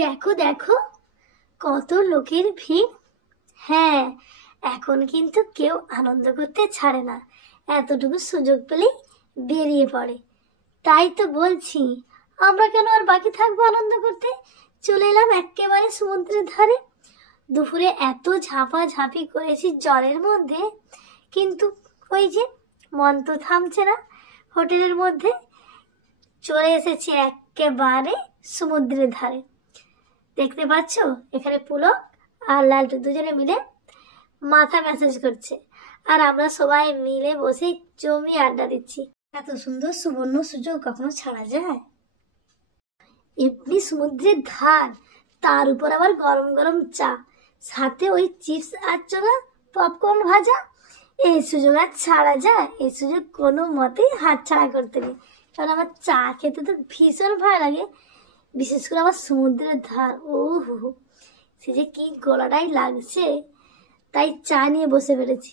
দেখো দেখো, কত লোকের ভিড়। হ্যাঁ, এখন কিন্তু কেউ আনন্দ করতে ছাড়ে না, এতটুকু সুযোগ পেলেই বেরিয়ে পড়ে। তাই তো বলছি, আমরা কেন আর বাকি থাকবো আনন্দ করতে। চলে এলাম একেবারে সমুদ্রের ধারে। দুপুরে এত ঝাঁপাঝাঁপি করেছি জলের মধ্যে, কিন্তু ওই যে মন তো থামছে না। হোটেলের মধ্যে চলে এসেছি একেবারে সমুদ্রের ধারে। দেখতে পাচ্ছ, এখানে পুলক আর লালটু দুজনে মিলে মাথা ম্যাসাজ করছে, আর আমরা সবাই মিলে বসে জমি আড্ডা দিচ্ছি। এত সুন্দর সুবর্ণ সুযোগ কখনো ছাড়া যায়? এমনি সমুদ্রের ধার, তার উপর আবার গরম গরম চা, সাথে ওই চিপস আর চলা পপকর্ন ভাজা। এই সুযোগ আর ছাড়া যায়? এই সুযোগ কোনো মতেই হাত ছাড়া করতে নেই, কারণ আমার চা খেতে তো ভীষণ ভালো লাগে। বিশেষ করে আমার সমুদ্রের ধার, ও হো, সে যে কি গলাটাই লাগছে। তাই চা নিয়ে বসে পড়েছি।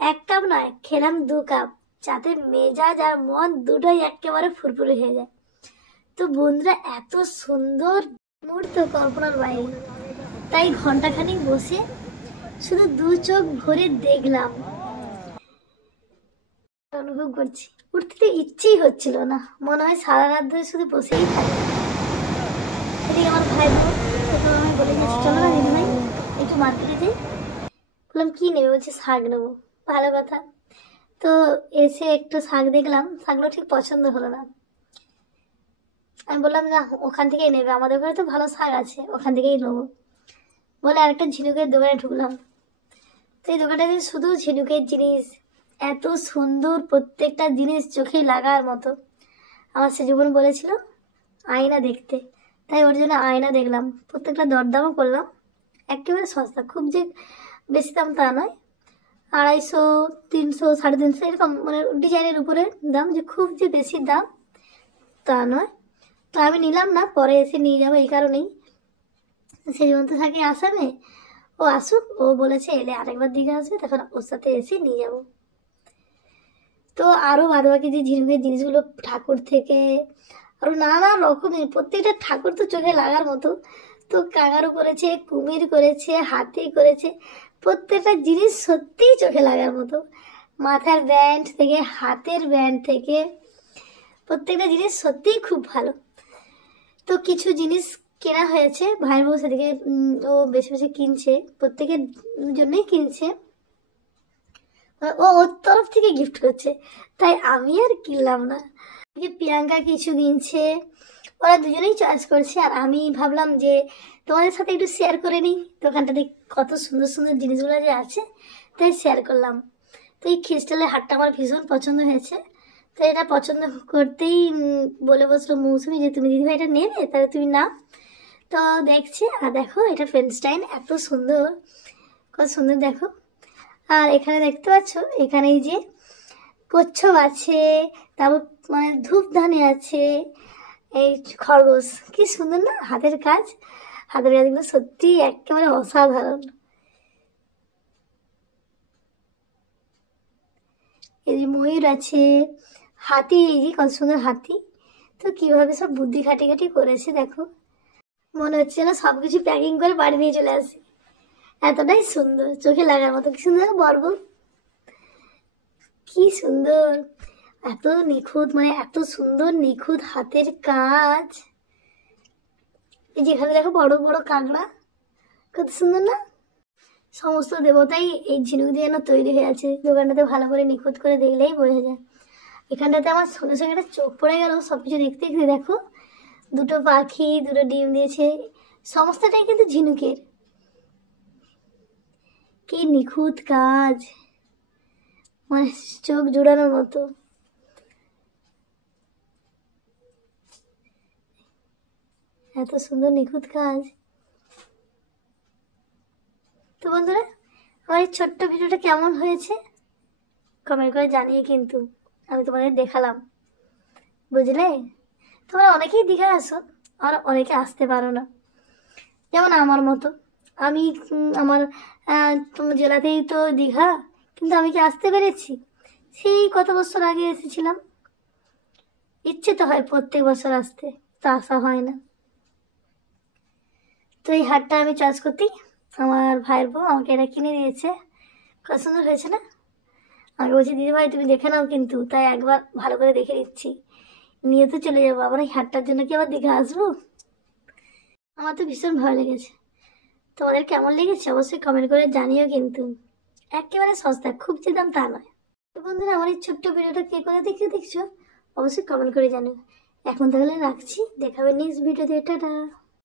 এক কাপ নয়, খেলাম 2 কাপ, যাতে মেজাজ আর মন দুটোই একেবারে ফুরফুরে হয়ে যায়। তো বন্ধুরা, এত সুন্দর মুহূর্ত কল্পনার বাইরে। তাই ঘন্টাখানিক বসে শুধু 2 চোখ ভরে দেখলাম, অনুভব করছি। উঠতে তো ইচ্ছেই হচ্ছিল না, মনে হয় সারা রাত ধরে শুধু বসেই থাকি। এদিকে আমার ভাই বোন আমি বলে গেছি, চলো না দিদি ভাই একটু মার্কেটে যাই। বললাম কি নেবে? বলছে শাক নেবো। ভালো কথা। তো এসে একটু শাক দেখলাম, শাকগুলো ঠিক পছন্দ হলো না। আমি বললাম না, ওখান থেকেই নেবে, আমাদের ঘরে তো ভালো শাক আছে, ওখান থেকেই নেবো বলে আরেকটা ঝিনুকের দোকানে ঢুকলাম। তো এই দোকানটাতে শুধু ঝিনুকের জিনিস, এত সুন্দর প্রত্যেকটা জিনিস চোখে লাগার মতো। আমার সেজীবন বলেছিল আয়না দেখতে, তাই ওর জন্য আয়না দেখলাম, প্রত্যেকটা দরদামও করলাম। একেবারে সস্তা, খুব যে বেশি দাম তা নয়। 250, 300, 350 এরকম, মানে ডিজাইনের উপরে দাম, যে খুব যে বেশি দাম তা নয়। তো আমি নিলাম না, পরে এসে নিয়ে যাবো এই কারণেই। সেজীবন তো থাকে আসামে, ও আসুক, ও বলেছে এলে আরেকবার দিঘা আসবে, তখন ওর সাথে এসে নিয়ে যাব। তো আরও বাদবাকি যে ঝিনুকের জিনিসগুলো ঠাকুর থেকে আরও নানা রকমের, প্রত্যেকটা ঠাকুর তো চোখে লাগার মতো। তো কাঙারু করেছে, কুমির করেছে, হাতি করেছে, প্রত্যেকটা জিনিস সত্যিই চোখে লাগার মতো। মাথার ব্যান্ড থেকে হাতের ব্যান্ড থেকে প্রত্যেকটা জিনিস সত্যিই খুব ভালো। তো কিছু জিনিস কেনা হয়েছে, ভাইয়ের বউ সেদিকে ও বেশি বেশি কিনছে, প্রত্যেকের জন্যই কিনছে, ও ওর তরফ থেকে গিফট করছে, তাই আমি আর কিনলাম না। প্রিয়াঙ্কা কিছু কিনছে, ওরা দুজনেই চয়েস করছে, আর আমি ভাবলাম যে তোমাদের সাথে একটু শেয়ার করে নিই দোকানটাতে কত সুন্দর সুন্দর জিনিসগুলো যে আছে, তাই শেয়ার করলাম। তো এই ক্রিস্টালের হারটা আমার ভীষণ পছন্দ হয়েছে, তো এটা পছন্দ করতেই বলে বসলো মৌসুমি যে তুমি দিদিভাই এটা নেবে, তাহলে তুমি নাও। তো দেখছি, আর দেখো এটা ফেন্সটাইন, এত সুন্দর, কত সুন্দর দেখো। আর এখানে দেখতে পাচ্ছ, এখানে এই যে কচ্ছপ আছে, তারপর মানে ধূপধানি আছে, এই খরগোশ, কি সুন্দর না হাতের কাজ। হাতের কাজগুলো সত্যি একেবারে অসাধারণ। এই যে ময়ূর আছে, হাতি, এই যে কত সুন্দর হাতি। তো কিভাবে সব বুদ্ধি খাটি খাটি করেছে দেখো, মনে হচ্ছে না সবকিছু প্যাকিং করে বাড়ি নিয়ে চলে আসি, এতটাই সুন্দর, চোখে লাগার মতো। কি সুন্দর বর্ব, কি সুন্দর, এত নিখুঁত, মানে এত সুন্দর নিখুঁত হাতের কাজ। এই যেখানে দেখো বড় বড় কাঁকড়া, কত সুন্দর না। সমস্ত দেবতাই এই ঝিনুক দিয়ে যেন তৈরি হয়ে আছে, দোকানটাতে ভালো করে নিখুঁত করে দেখলেই বোঝা যায়। এখানটাতে আমার সঙ্গে সঙ্গে একটা চোখ পড়ে গেল, সবকিছু দেখতে দেখতে। দেখো, 2টো পাখি, 2টো ডিম দিয়েছে, সমস্তটাই কিন্তু ঝিনুকের। কি নিখুঁত কাজ, মানে চোখ জোড়ানোর মতো। এত সুন্দর নিখুঁত কাজ। তো বন্ধুরা, আমার এই ছোট্ট ভিডিওটা কেমন হয়েছে কমেন্ট করে জানিয়ে, কিন্তু আমি তোমাদের দেখালাম, বুঝলে। তোমরা অনেকেই দীঘা আসো, আর অনেকে আসতে পারো না, যেমন আমার মতো। আমি আমার তোমার জেলাতেই তো দীঘা, কিন্তু আমি কি আসতে পেরেছি? সেই কত বছর আগে এসেছিলাম। ইচ্ছে তো হয় প্রত্যেক বছর আসতে, তা আসা হয় না। এই হারটা আমি চয়েস করতেই আমার ভাইয়ের বউ আমাকে এটা কিনে দিয়েছে। কত সুন্দর হয়েছে না? আমি বলছি দিদি ভাই তুমি দেখে নাও, কিন্তু তাই একবার ভালো করে দেখে নিচ্ছি, নিয়ে তো চলে যাবো। আবার এই হারটার জন্য কি আবার দীঘা আসবো? আমার তো ভীষণ ভয় লেগেছে। তোমাদের কেমন লেগেছে অবশ্যই কমেন্ট করে জানিও। কিন্তু একেবারে সস্তা, খুব যে দাম তা নয়। তো বন্ধুরা, আমার এই ছোট্ট ভিডিওটা কে করে দেখছো অবশ্যই কমেন্ট করে জানিও। এখন তাহলে রাখছি, দেখাবে নেক্সট ভিডিওতে। টাটা।